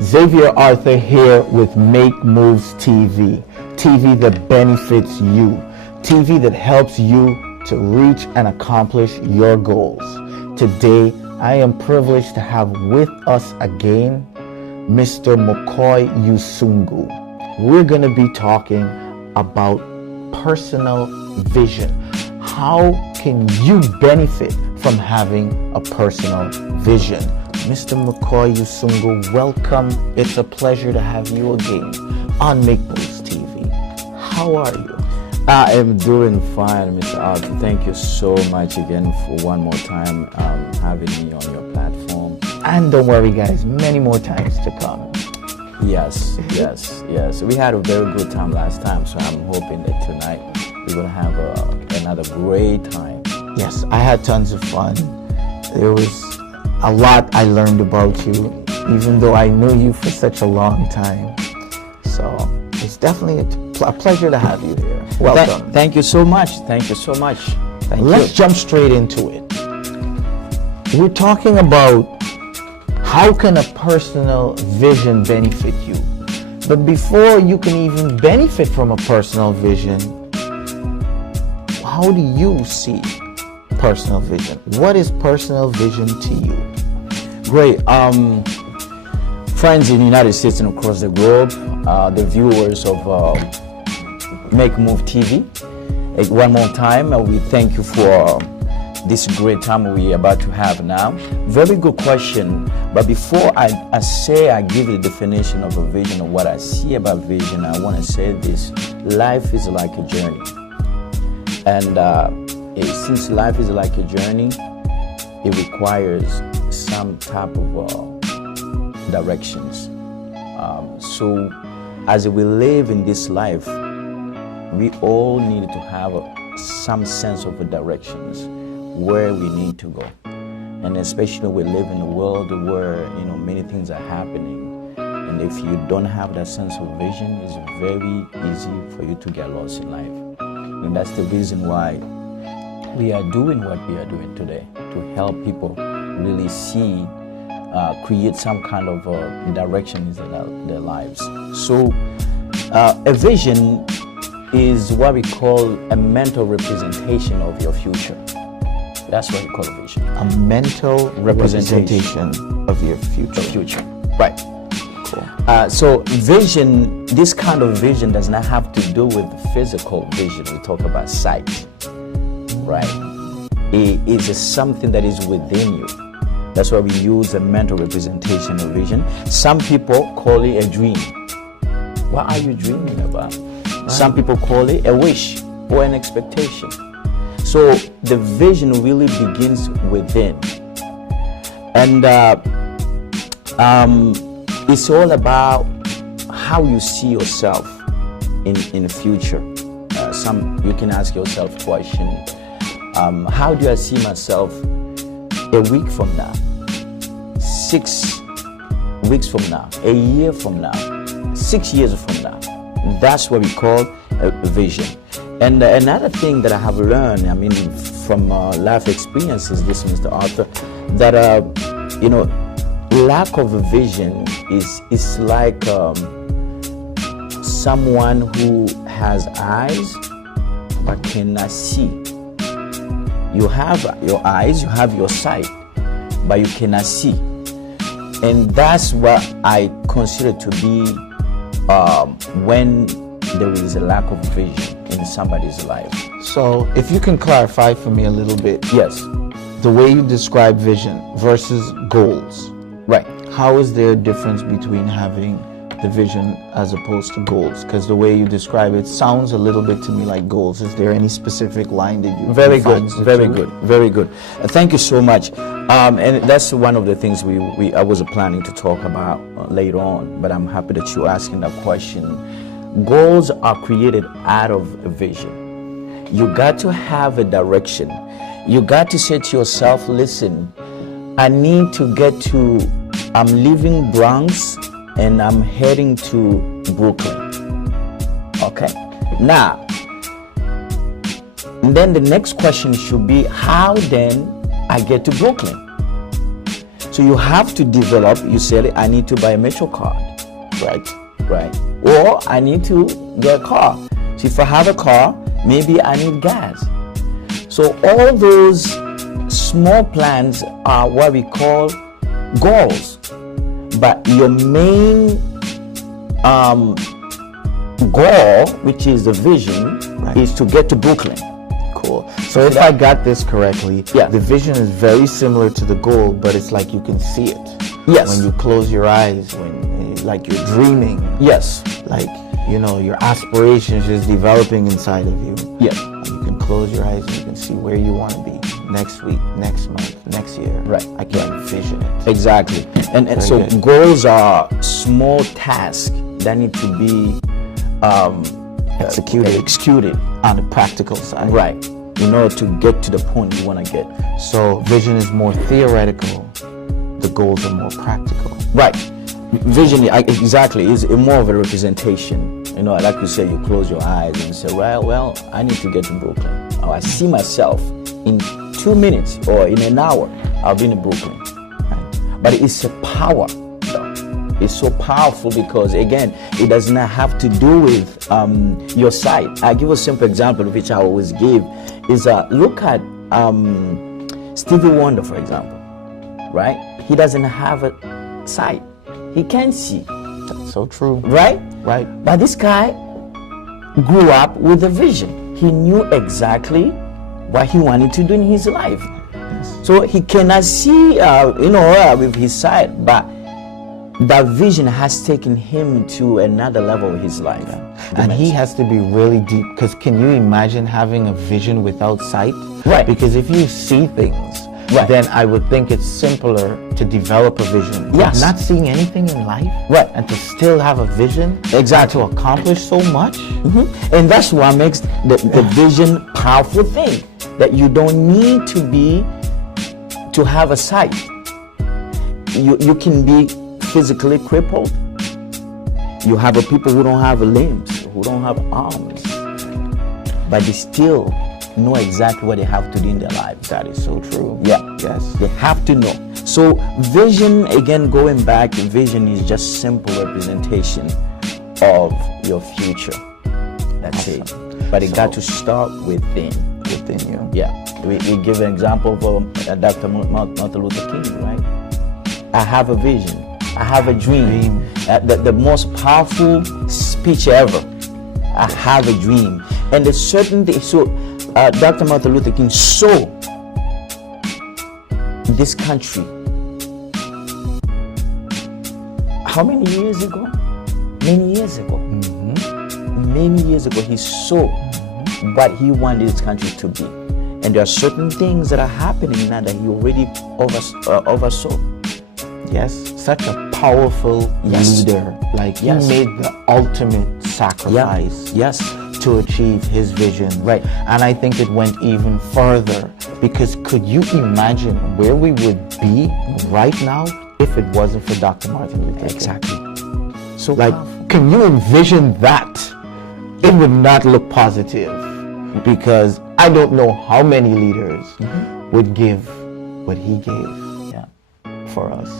Xavier Arthur here with Make Moves TV. TV that benefits you. TV that helps you to reach and accomplish your goals. Today, I am privileged to have with us again Mr. Mukoie Usungu. We're going to be talking about personal vision. How can you benefit from having a personal vision? Mr. Mukoie Usungu, welcome. It's a pleasure to have you again on Make Moves TV. How are you? I am doing fine, Mr. Arthur. Thank you so much again for one more time having me on your platform. And don't worry, guys, many more times to come. Yes. We had a very good time last time, so I'm hoping that tonight we're going to have another great time. Yes, I had tons of fun. There was a lot I learned about you, even though I knew you for such a long time. So it's definitely a pleasure to have you here. Welcome. Thank you so much. Let's jump straight into it. We're talking about how can a personal vision benefit you. But before you can even benefit from a personal vision, how do you see personal vision? What is personal vision to you? Great. Friends in the United States and across the globe, the viewers of Make Move TV, one more time, we thank you for this great time we're about to have now. Very good question. But before I give the definition of a vision or what I see about vision, I want to say this. Life is like a journey. And since life is like a journey, it requires some type of directions. So as we live in this life, we all need to have some sense of directions where we need to go. And especially we live in a world where many things are happening. And if you don't have that sense of vision, it's very easy for you to get lost in life. And that's the reason why we are doing what we are doing today, to help people really see, create some kind of direction in their lives. So a vision is what we call a mental representation of your future. That's what we call a vision. A mental representation of your future. Right. Cool. So vision, this kind of vision does not have to do with physical vision. We talk about sight. Right. It is something that is within you. That's why we use a mental representation of vision. Some people call it a dream. What are you dreaming about? Right. Some people call it a wish or an expectation. So the vision really begins within. And it's all about how you see yourself in the future. You can ask yourself a question. How do I see myself a week from now, 6 weeks from now, a year from now, 6 years from now? That's what we call a vision. And another thing that I have learned, from life experiences, this Mr. Arthur, that lack of a vision is like someone who has eyes but cannot see. You have your eyes, you have your sight, but you cannot see. And that's what I consider to be when there is a lack of vision in somebody's life. So if you can clarify for me a little bit. Yes. The way you describe vision versus goals. Right. How is there a difference between having the vision as opposed to goals? Because the way you describe it sounds a little bit to me like goals. Is there any specific line that you Very good. Thank you so much. And that's one of the things I was planning to talk about later on, but I'm happy that you're asking that question. Goals are created out of a vision. You got to have a direction. You got to say to yourself, listen, I need to get to, I'm leaving Bronx and I'm heading to Brooklyn. Okay. Now, then the next question should be, how then I get to Brooklyn? So you have to develop. You said, I need to buy a Metro card, right, or I need to get a car. So if I have a car, maybe I need gas. So all those small plans are what we call goals. But your main goal, which is the vision, is to get to Brooklyn. Cool. So if I got this correctly, the vision is very similar to the goal, but it's like you can see it. Yes. When you close your eyes, like you're dreaming. Yes. Like, your aspirations just developing inside of you. Yes. You can close your eyes and you can see where you want to be next week, next month, next year. Right. I can envision it. Exactly. And so good. goals are small tasks that need to be executed on the practical side. Right. In order to get to the point you want to get. So vision is more theoretical. The goals are more practical. Right. Vision, exactly, is more of a representation. Like you say, you close your eyes and say, well, I need to get to Brooklyn. Or I see myself in 2 minutes or in an hour, I'll be in Brooklyn. Right? But it's a power. It's so powerful because, again, it does not have to do with your sight. I give a simple example, which I always give, is look at Stevie Wonder, for example, right? He doesn't have a sight. He can't see. That's so true. Right? Right. But this guy grew up with a vision. He knew exactly what he wanted to do in his life. Yes. So he cannot see, with his sight, but that vision has taken him to another level of his life. Yeah. And he has to be really deep, because can you imagine having a vision without sight? Right. Because if you see things, then I would think it's simpler to develop a vision. Yes. Not seeing anything in life, right, and to still have a vision, exactly, to accomplish so much. Mm-hmm. And that's what makes the vision powerful thing. That you don't need to have a sight. You can be physically crippled. You have people who don't have limbs, who don't have arms, but they still know exactly what they have to do in their lives. That is so true. Yeah. Yes. They have to know. So vision, again, going back, vision is just simple representation of your future. That's it. But it got to start within you. Yeah. We give an example of Dr. Martin Luther King, right? I have a vision. I have a dream. The most powerful speech ever. I have a dream. And there's certain things. So Dr. Martin Luther King saw this country. How many years ago? Many years ago. Mm-hmm. Many years ago, he saw what he wanted this country to be. And there are certain things that are happening now that he already oversaw. Yes, such a powerful leader. Like, he made the ultimate sacrifice. Yes. To achieve his vision. Right. And I think it went even further, because could you imagine where we would be right now if it wasn't for Dr. Martin Luther King? Exactly. So like, can you envision that? It would not look positive, because I don't know how many leaders would give what he gave for us.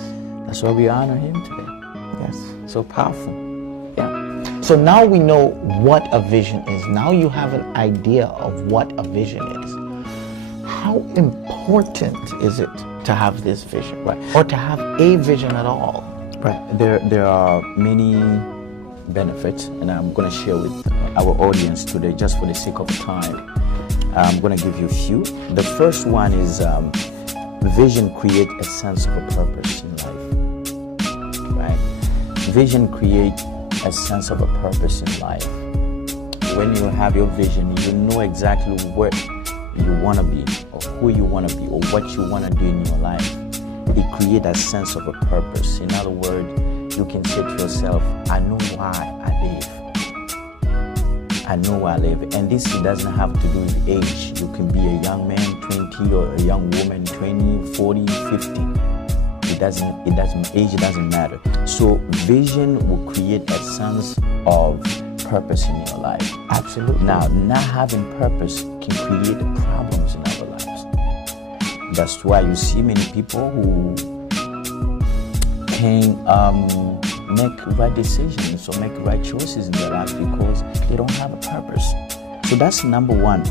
That's why we honor him today. Yes. So powerful. So now we know what a vision is. Now you have an idea of what a vision is. How important is it to have this vision, right? Or to have a vision at all? Right. There are many benefits, and I'm going to share with our audience today, just for the sake of time. I'm going to give you a few. The first one is vision creates a sense of a purpose in life. Right? Vision creates a sense of a purpose in life. When you have your vision, you know exactly where you want to be, or who you want to be, or what you want to do in your life. It creates a sense of a purpose. In other words, you can say to yourself, I know why I live. I know why I live. And this doesn't have to do with age. You can be a young man, 20, or a young woman, 20, 40, 50. Age doesn't matter. So vision will create a sense of purpose in your life. Absolutely. Now, not having purpose can create problems in our lives. That's why you see many people who can make right decisions or make right choices in their life because they don't have a purpose. So that's number one.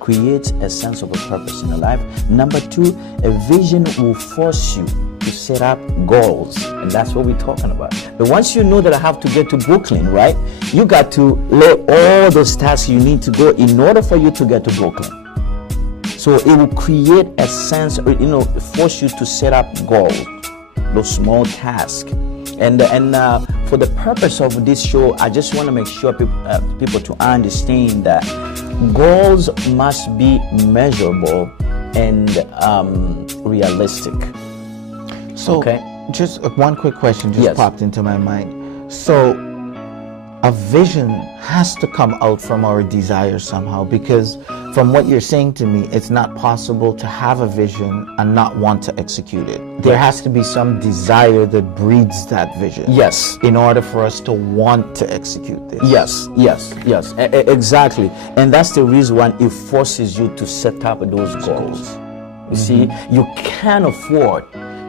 Create a sense of a purpose in your life. Number two, a vision will force you to set up goals, and that's what we're talking about. But once you know that I have to get to Brooklyn, right, you got to lay all those tasks you need to go in order for you to get to Brooklyn. So it will create a sense, force you to set up goals, those small tasks. And for the purpose of this show, I just want to make sure people to understand that goals must be measurable and realistic. So, just one quick question just popped into my mind. So, a vision has to come out from our desires somehow, because from what you're saying to me, it's not possible to have a vision and not want to execute it. There has to be some desire that breeds that vision. Yes. In order for us to want to execute this. Yes. Exactly. And that's the reason why it forces you to set up those goals. You see, you can't afford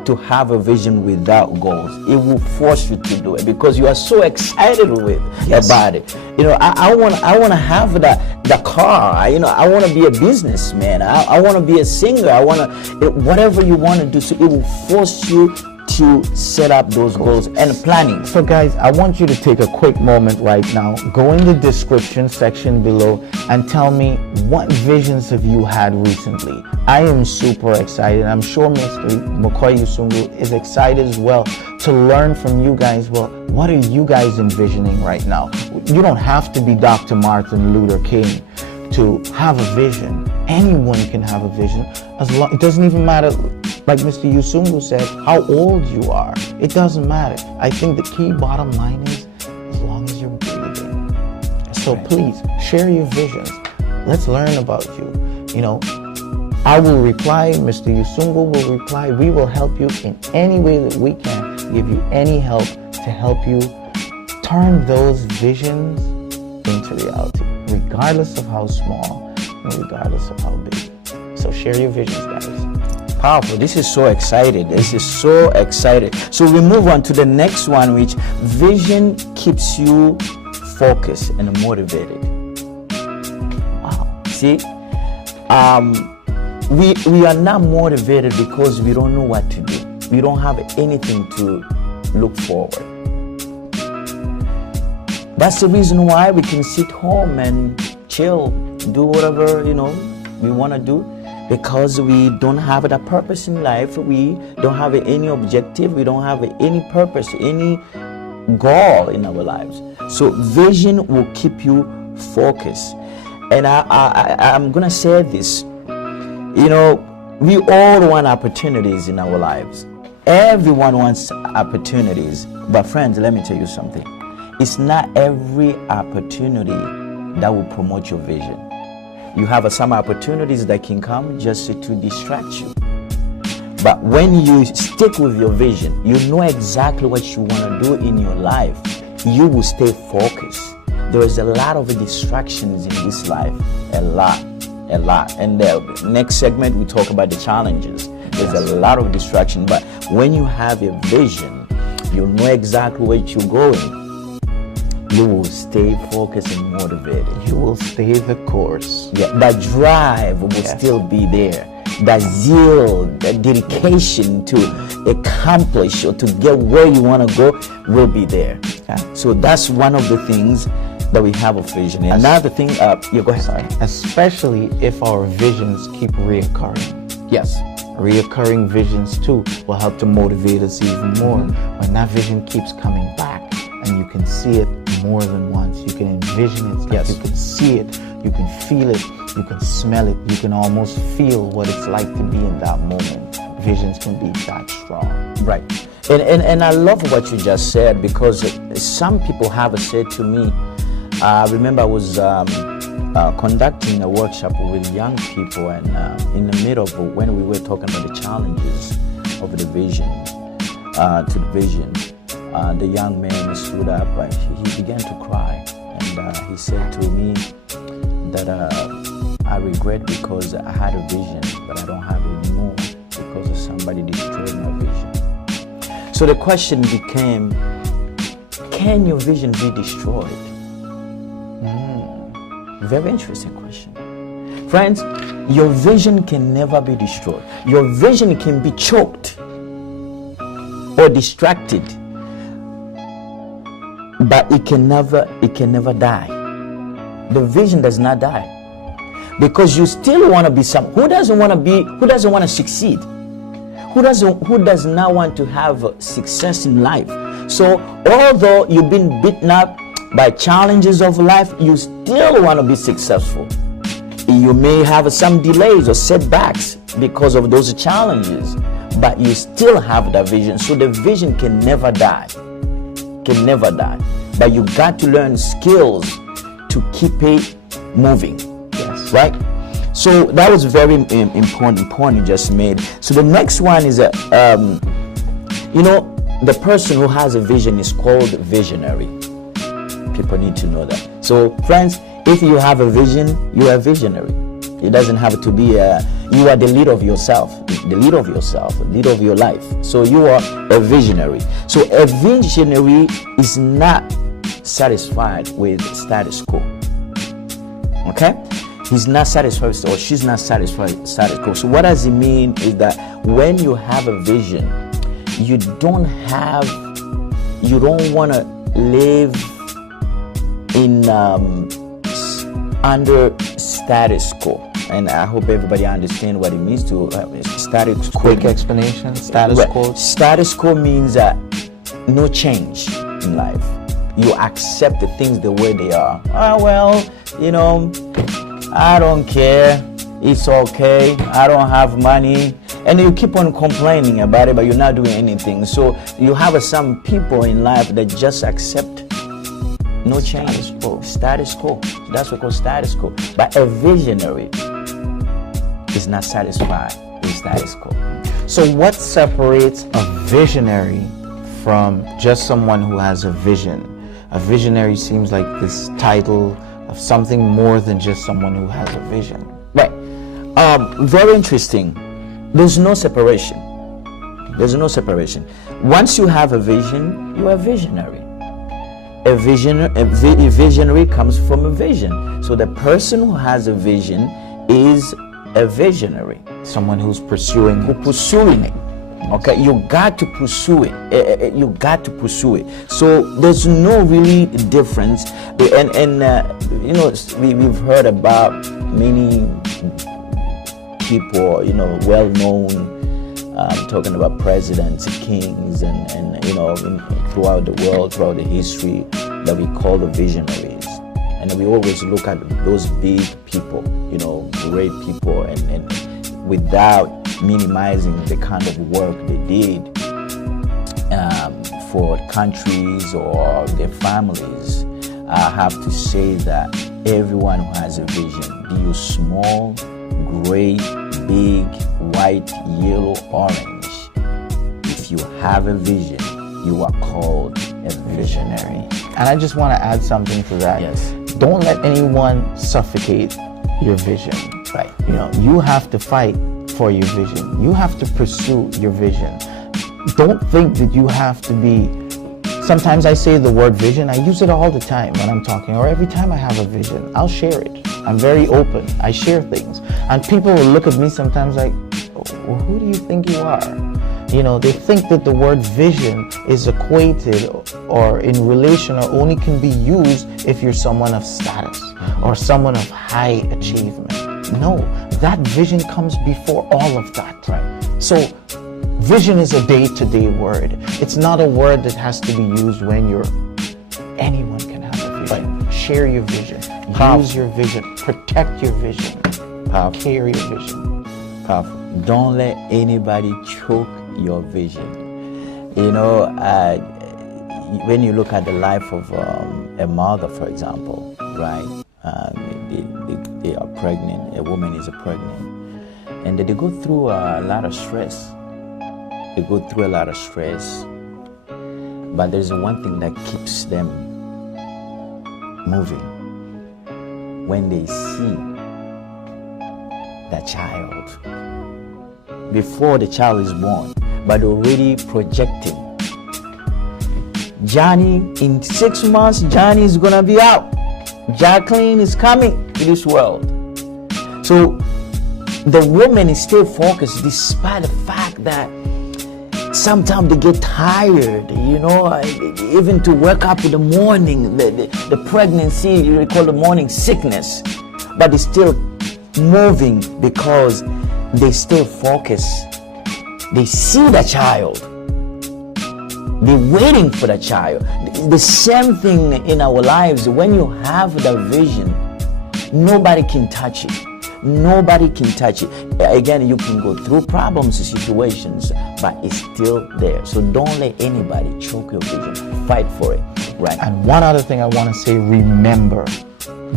to have a vision without goals. It will force you to do it because you are so excited about it. I want to have the car. I want to be a businessman. I want to be a singer. I want to whatever you want to do. So it will force you to set up those goals and planning. So guys, I want you to take a quick moment right now, go in the description section below and tell me what visions have you had recently. I am super excited. I'm sure Mr. Mukoie Usungu is excited as well to learn from you guys. Well, what are you guys envisioning right now? You don't have to be Dr. Martin Luther King to have a vision. Anyone can have a vision. It doesn't even matter, like Mr. Usungu said, how old you are. It doesn't matter. I think the key bottom line is as long as you're breathing. So please share your visions. Let's learn about you. I will reply, Mr. Usungu will reply. We will help you in any way that we can, give you any help to help you turn those visions into reality, regardless of how small and regardless of how big. So share your visions, guys. Powerful. This is so excited. So we move on to the next one, which vision keeps you focused and motivated. Wow. See, we are not motivated because we don't know what to do. We don't have anything to look forward. That's the reason why we can sit home and chill, do whatever we want to do, because we don't have that purpose in life. We don't have any objective. We don't have any purpose, any goal in our lives. So vision will keep you focused. And I'm gonna say this. We all want opportunities in our lives. Everyone wants opportunities. But friends, let me tell you something. It's not every opportunity that will promote your vision. You have some opportunities that can come just to distract you. But when you stick with your vision, you know exactly what you want to do in your life, you will stay focused. There is a lot of distractions in this life. A lot. And the next segment, we talk about the challenges. There's a lot of distraction. But when you have a vision, you know exactly where you're going. You will stay focused and motivated. You will stay the course. Yeah, that drive will still be there. That zeal, that dedication to accomplish or to get where you want to go will be there. Yeah. So that's one of the things that we have a vision. And another thing, go ahead. Sorry. Especially if our visions keep reoccurring. Yes. Reoccurring visions too will help to motivate us even more. When that vision keeps coming back and you can see it more than once, you can envision it, you can see it, you can feel it, you can smell it, you can almost feel what it's like to be in that moment. Visions can be that strong. Right. And I love what you just said, because some people have said to me, I remember I was conducting a workshop with young people, and in the middle of when we were talking about the challenges of the vision, the young man stood up and he began to cry, and he said to me that I regret because I had a vision, but I don't have it anymore because somebody destroyed my vision. So the question became, can your vision be destroyed? Very interesting question. Friends, your vision can never be destroyed. Your vision can be choked or distracted, but it can never die. The vision does not die, because you still want to be some. Who doesn't want to succeed? Who does not want to have success in life? So although you've been beaten up by challenges of life, you still want to be successful. You may have some delays or setbacks because of those challenges, but you still have the vision. So the vision can never die. Can never die. But you got to learn skills to keep it moving. Yes. Right? So that was very important point you just made. So the next one is the person who has a vision is called visionary. People need to know that. So friends, if you have a vision, you are a visionary. It doesn't have to be you are the leader of yourself, the leader of yourself, the leader of your life. So you are a visionary. So a visionary is not satisfied with status quo. Okay? He's not satisfied, or she's not satisfied with status quo. So what does it mean is that when you have a vision, you don't want to live in under status quo. And I hope everybody understands what it means to status quo. Quick explanation. Status quo. Status quo means no change in life. You accept the things the way they are. I don't care. It's okay. I don't have money. And you keep on complaining about it, but you're not doing anything. So you have some people in life that just accept no change. Status quo. That's what we call status quo. But a visionary is not satisfied with status quo. So what separates a visionary from just someone who has a vision? A visionary seems like this title of something more than just someone who has a vision. Right. Very interesting. There's no separation. There's no separation. Once you have a vision, you are a visionary. A visionary comes from a vision. So the person who has a vision is a visionary. Someone who's pursuing it. Okay, you got to pursue it. You got to pursue it. So there's no really difference. And we've heard about many people, well-known, talking about presidents, kings, and throughout the world, throughout the history, that we call the visionaries. And we always look at those big people, great people, and without minimizing the kind of work they did for countries or their families. I have to say that everyone who has a vision, be you small, gray, big, white, yellow, orange, if you have a vision, you are called a visionary. And I just want to add something to that. Yes. Don't let anyone suffocate your vision. Right. You have to fight for your vision. You have to pursue your vision. Don't think that you have to be. Sometimes I say the word vision. I use it all the time when I'm talking, or every time I have a vision, I'll share it. I'm very open. I share things. And people will look at me sometimes like, well, who do you think you are? They think that the word vision is equated or in relation or only can be used if you're someone of status or someone of high achievement. No, that vision comes before all of that. Right? So vision is a day-to-day word. It's not a word that has to be used when anyone can have a vision. Right. Share your vision. Use your vision. Protect your vision. Carry your vision. Powerful. Don't let anybody choke your vision. When you look at the life of a mother, for example, right? They are pregnant. A woman is pregnant, and they go through a lot of stress. But there's one thing that keeps them moving. When they see the child, before the child is born, but already projecting Johnny, in 6 months, Johnny is gonna be out. Jacqueline is coming to this world. So the woman is still focused despite the fact that sometimes they get tired, even to wake up in the morning, the pregnancy, you call the morning sickness, but they're still moving because they still focus. They see the child. They're waiting for the child. The same thing in our lives. When you have the vision, nobody can touch it. Nobody can touch it. Again, you can go through problems and situations, but it's still there. So don't let anybody choke your vision. Fight for it. Right. And one other thing I want to say, remember.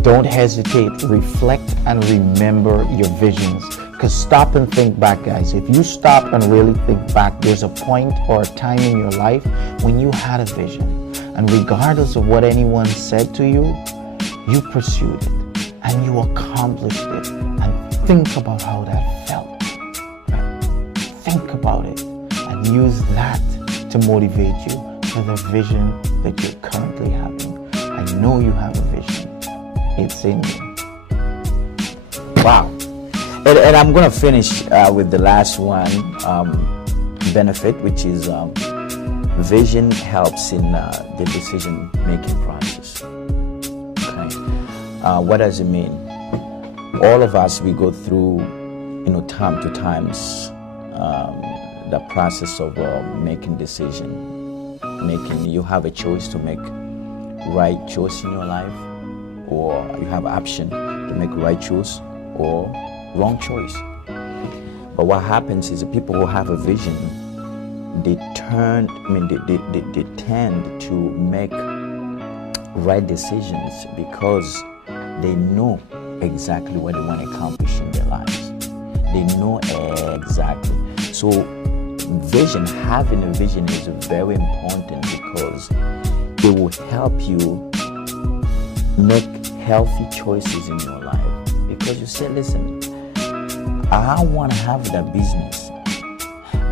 Don't hesitate. Reflect and remember your visions. Because stop and think back, guys. If you stop and really think back, there's a point or a time in your life when you had a vision. And regardless of what anyone said to you, you pursued it and you accomplished it. And think about how that felt. Right? Think about it and use that to motivate you for the vision that you're currently having. I know you have a vision. It's in you. Wow. And I'm going to finish with the last one, benefit, which is vision helps in the decision-making process. Okay. What does it mean? All of us, we go through, time to times, the process of making decision. You have a choice to make right choice in your life, or you have option to make right choice or wrong choice. But what happens is the people who have a vision, they tend to make right decisions because they know exactly what they want to accomplish in their lives. They know exactly. So having a vision is very important because it will help you make healthy choices in your life. Because you say, listen, I want to have the business.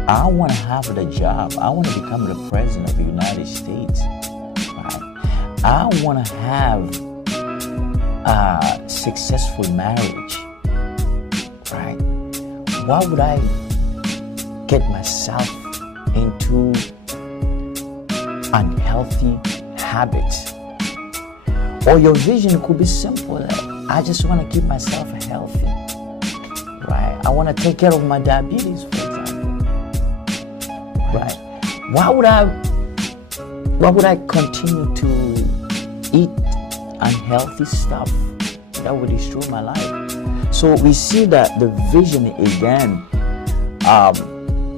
I want to have the job. I want to become the president of the United States. Right? I want to have a successful marriage. Right? Why would I get myself into unhealthy habits? Or your vision could be simple. I just want to keep myself healthy. Right? I want to take care of my diabetes, for example. Right? Why would I continue to eat unhealthy stuff that would destroy my life? So we see that the vision again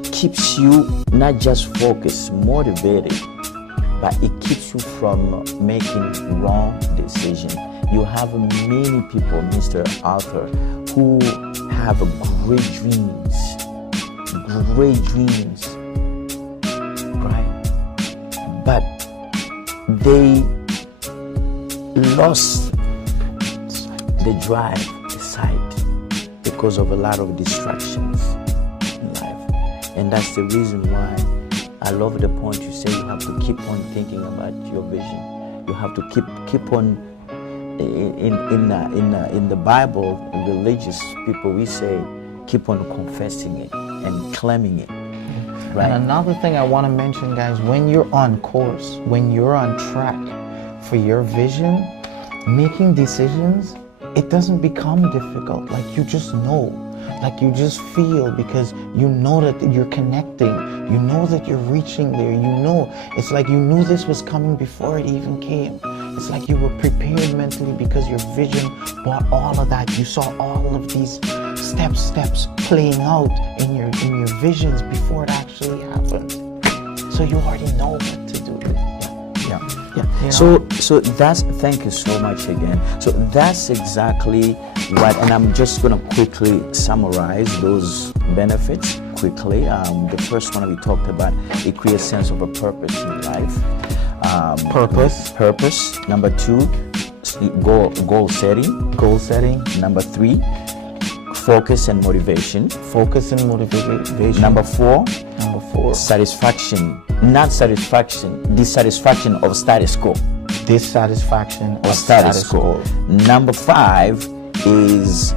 keeps you not just focused, motivated, but it keeps you from making wrong decisions. You have many people, Mr. Arthur, who have great dreams, right? But they lost the drive, the sight, because of a lot of distractions in life. And that's the reason why I love the point you say you have to keep on thinking about your vision. You have to keep on. In the Bible, religious people, we say keep on confessing it and claiming it. Right. And another thing I want to mention, guys, when you're on course, when you're on track for your vision, making decisions, it doesn't become difficult. Like you just know, like you just feel, because you know that you're connecting, you know that you're reaching there, it's like you knew this was coming before it even came. It's like you were prepared mentally because your vision brought all of that. You saw all of these steps playing out in your visions before it actually happened. So you already know what to do. Yeah. So that's, thank you so much again. So that's exactly right. And I'm just going to quickly summarize those benefits quickly. The first one we talked about, it creates a sense of a purpose in life. Purpose. Number 2, goal setting. Number 3, focus and motivation. Number 4, for satisfaction, not satisfaction, dissatisfaction of status quo. dissatisfaction Or status quo. Number 5 is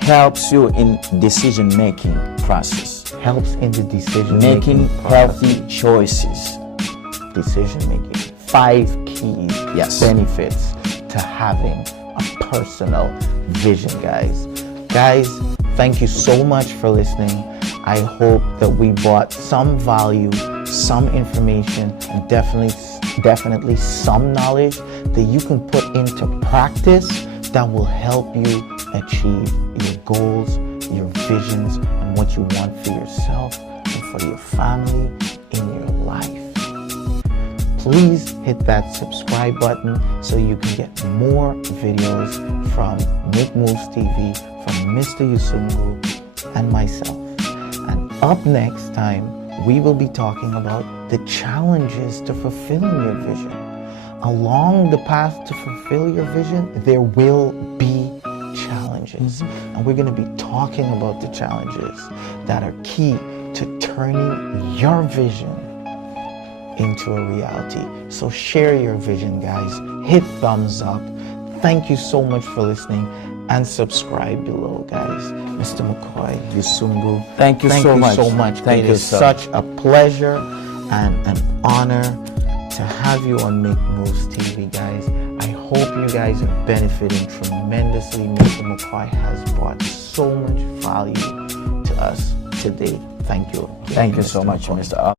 helps you in decision making process. Helps in the decision Making process. healthy choices. Decision making. 5 keys, Yes. benefits to having a personal vision, guys. Guys, thank you so much for listening. I hope that we brought some value, some information, and definitely some knowledge that you can put into practice that will help you achieve your goals, your visions, and what you want for yourself and for your family in your life. Please hit that subscribe button so you can get more videos from Make Moves TV, from Mr. Usungu and myself. And up next time, we will be talking about the challenges to fulfilling your vision. Along the path to fulfill your vision, there will be challenges. And we're going to be talking about the challenges that are key to turning your vision into a reality. So share your vision, guys. Hit thumbs up. Thank you so much for listening, and subscribe below, guys. Mr. Mukoie Usungu, Thank you so much. Thank it you, is sir. such a pleasure and an honor to have you on Make Moves TV, guys. I hope you guys are benefiting tremendously. Mr. Mukoie has brought so much value to us today. Thank you. Thank you Mr. so much, Mukoie. Mr.